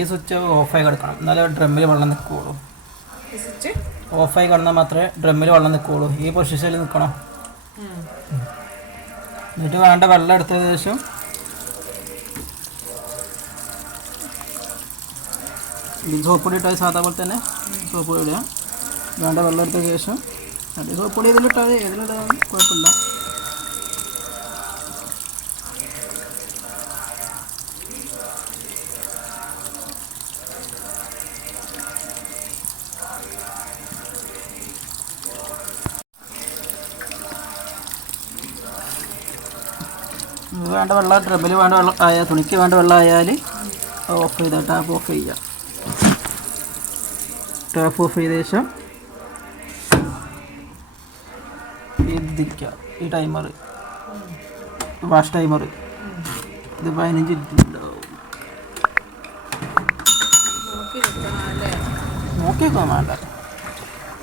ഈ സ്വിച്ച് ഓഫായി കിടക്കണം, എന്നാലേ ഡ്രമ്മിൽ വെള്ളം നിൽക്കുകയുള്ളൂ. സ്വിച്ച് ഓഫായി കിടന്നാൽ മാത്രമേ ഡ്രമ്മിൽ വെള്ളം നിൽക്കുകയുള്ളൂ. ഈ പൊസിഷനിൽ നിൽക്കണം. എന്നിട്ട് വേണ്ട വെള്ളം എടുത്തതിന് ശേഷം ഈ സോപ്പ് പൊടി ഇട്ടാൽ സാധാ പോലെ തന്നെ സോപ്പ് പൊടി ഇടുക. വേണ്ട വെള്ളം എടുത്ത ശേഷം സോപ്പ് പൊടി ഇതിലിട്ടാൽ ഏതിലിടാൻ കുഴപ്പമില്ല. വേണ്ട വെള്ളം ഡ്രമ്മിൽ വേണ്ട വെള്ളം ആയാൽ തുണിക്ക് വേണ്ട വെള്ളം ആയാൽ ഓഫ് ചെയ്താൽ ടാപ്പ് ഓഫ് ചെയ്യുക. ടാപ്പ് ഓഫ് ചെയ്ത ശേഷം ഇതിരിക്കുക. ഈ ടൈമർ വാഷ് ടൈമർ ഇത് 15 മിനിറ്റ് ഉണ്ടാവും. നോക്കി വെക്കാൻ വേണ്ട.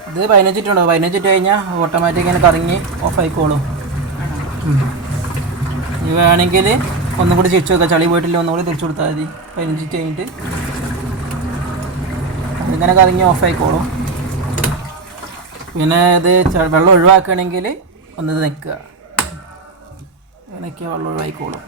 ഇത് 15 മിനിറ്റ് ഉണ്ടാവും. 15 മിനിറ്റ് കഴിഞ്ഞാൽ ഓട്ടോമാറ്റിക് ഇങ്ങനെ കറങ്ങി ഓഫ് ആയിക്കോളും. ഇത് വേണമെങ്കിൽ ഒന്നും കൂടി തിരിച്ചു വെക്കാം. ചളി പോയിട്ടില്ല, ഒന്നും കൂടി തിരിച്ചു കൊടുത്താൽ മതി. 15 മിനിറ്റ് കഴിഞ്ഞിട്ട് അതിങ്ങനെ കറങ്ങി ഓഫ് ആയിക്കോളും. പിന്നെ ഇത് വെള്ളം ഒഴിവാക്കുകയാണെങ്കിൽ ഒന്ന് നിൽക്കുക, അങ്ങനെയൊക്കെ വെള്ളം ഒഴിവായിക്കോളും.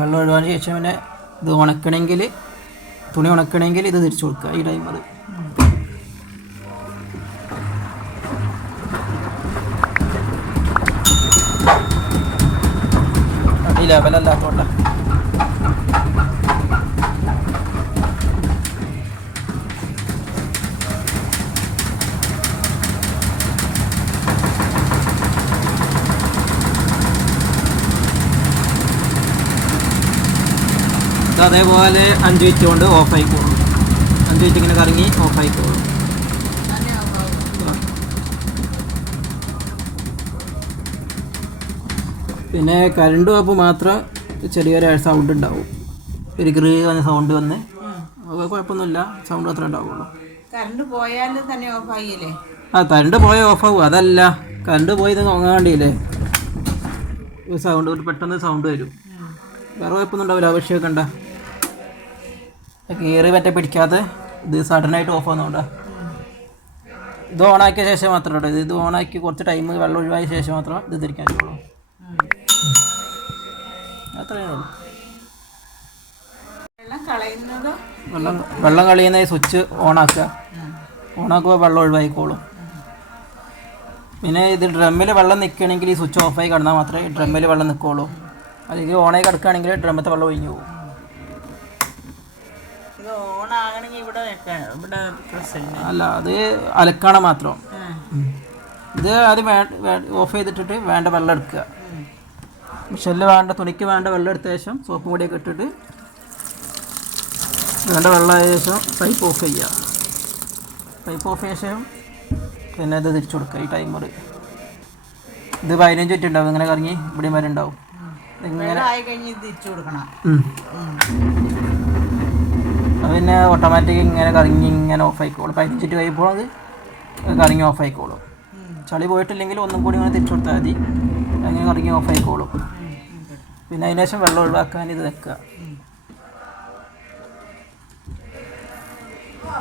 വെള്ളം ഒഴിവാന് ശേഷം പിന്നെ ഇത് ഉണക്കണമെങ്കിൽ, തുണി ഉണക്കണമെങ്കിൽ ഇത് തിരിച്ചു കൊടുക്കുക. ഈ ടൈമർ ഈ ലെവലല്ലാത്തോണ്ട അതേപോലെ 5 മിനിറ്റ് കൊണ്ട് ഓഫ് ആയിക്കോളും. 5 മിനിറ്റ് ഇങ്ങനെ കറങ്ങി ഓഫ് ആയിക്കോളും. പിന്നെ കറണ്ട് പോയപ്പോൾ മാത്രം ചെറിയൊരു സൗണ്ട് ഉണ്ടാവും. ഒരു ഗ്രീ വന്ന സൗണ്ട് വന്ന് കുഴപ്പമൊന്നുമില്ല, സൗണ്ട് മാത്രമേ ഉണ്ടാവുള്ളൂ. കറണ്ട് പോയാലും തന്നെ ഓഫ് ആയില്ലേ? കറണ്ട് പോയാൽ ഓഫാവും. അതല്ല, കറണ്ട് പോയി നോങ്ങാണ്ടില്ലേ ഒരു സൗണ്ട്, ഒരു പെട്ടെന്ന് സൗണ്ട് വരും. വേറെ കുഴപ്പമൊന്നും ഉണ്ടാവില്ല. ആവശ്യമൊക്കെ ഉണ്ട കീറി മറ്റേ പിടിക്കാതെ ഇത് സഡനായിട്ട് ഓഫ് ആവുന്നുണ്ടോ. ഇത് ഓണാക്കിയ ശേഷം മാത്രമേ ഉള്ളൂ. ഇത് ഓണാക്കി കുറച്ച് ടൈം വെള്ളം ഒഴിവായ ശേഷം മാത്രം ഇത് തിരിക്കാൻ പറ്റുള്ളൂ. അത്രയേ ഉള്ളൂ. വെള്ളം കളയുന്ന സ്വിച്ച് ഓണാക്കുക. ഓണാക്കുമ്പോൾ വെള്ളം ഒഴിവായിക്കോളും. പിന്നെ ഇത് ഡ്രമ്മിൽ വെള്ളം നിൽക്കുകയാണെങ്കിൽ ഈ സ്വിച്ച് ഓഫായി കിടന്നാൽ മാത്രമേ ഡ്രമ്മിൽ വെള്ളം നിൽക്കുകയുള്ളൂ. അല്ലെങ്കിൽ ഓണായി കിടക്കുകയാണെങ്കിൽ ഡ്രമ്മത്തെ വെള്ളം ഒഴിഞ്ഞു പോകും. അല്ല, അത് അലക്കാണ് മാത്രം. ഇത് ആദ്യം ഓഫ് ചെയ്തിട്ടിട്ട് വേണ്ട വെള്ളം എടുക്കുക. മിഷനിൽ വേണ്ട തുണിക്ക് വേണ്ട വെള്ളം എടുത്ത ശേഷം സോപ്പും പൊടിയൊക്കെ ഇട്ടിട്ട് വേണ്ട വെള്ളമായ ശേഷം പൈപ്പ് ഓഫ് ചെയ്യുക. പൈപ്പ് ഓഫ് ചെയ്ത ശേഷം പിന്നെ ഇത് തിരിച്ചു കൊടുക്കുക. ഈ ടൈമർ ഇത് 15 മിനിറ്റ് ഉണ്ടാവും. ഇങ്ങനെ കറങ്ങി ഇവിടെ വരെ ഉണ്ടാവും. പിന്നെ ഓട്ടോമാറ്റിക് ഇങ്ങനെ കറങ്ങി ഇങ്ങനെ ഓഫ് ആയിക്കോളും. 15 മിനിറ്റ് കഴിയുമ്പോൾ അത് കറങ്ങി ഓഫ് ആയിക്കോളും. ചളി പോയിട്ടില്ലെങ്കിൽ ഒന്നും കൂടി ഇങ്ങനെ തിരിച്ചു കൊടുത്താൽ മതി. അങ്ങനെ കറങ്ങി ഓഫ് ആയിക്കോളും. പിന്നെ അതിന് ശേഷം വെള്ളം ഒഴിവാക്കാൻ ഇത് വെക്കുക.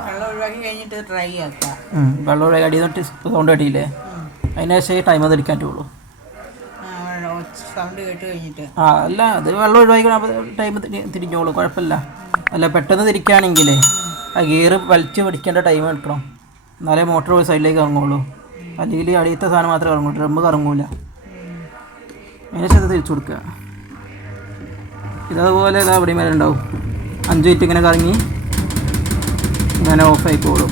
വെള്ളം ഒഴിവാക്കി കഴിഞ്ഞിട്ട് ഡ്രൈ ആക്കുക. വെള്ളം ഒഴിവാക്കി അടി തൊട്ട് സൗണ്ട് കട്ടിയില്ലേ, അതിന് ശേഷം ഈ ടൈമർ തിരിക്കാൻ പറ്റുള്ളൂ. സൗണ്ട് കേട്ട് കഴിഞ്ഞിട്ട് അല്ല, അത് വെള്ളം ഒഴിവാക്കണം. ടൈം തിരിഞ്ഞോളൂ, കുഴപ്പമില്ല. അല്ല, പെട്ടെന്ന് തിരിക്കുകയാണെങ്കിലേ ആ ഗിയർ വലിച്ച് പിടിക്കേണ്ട ടൈം എടുക്കണം. എന്നാലേ മോട്ടോർ ഒരു സൈഡിലേക്ക് ഇറങ്ങുള്ളൂ. അല്ലെങ്കിൽ അടിയത്തെ സാധനം മാത്രമേ ഇറങ്ങുള്ളൂ, ഡ്രമ്മ് കറങ്ങൂല. അതിനുശേഷം അത് തിരിച്ചു കൊടുക്കുക. ഇതതുപോലെ ഇതാ ഇവിടെ മേലെ ഉണ്ടാവും. 5 മിനിറ്റ് ഇങ്ങനെ കറങ്ങി ഇങ്ങനെ ഓഫ് ആയിക്കോളും.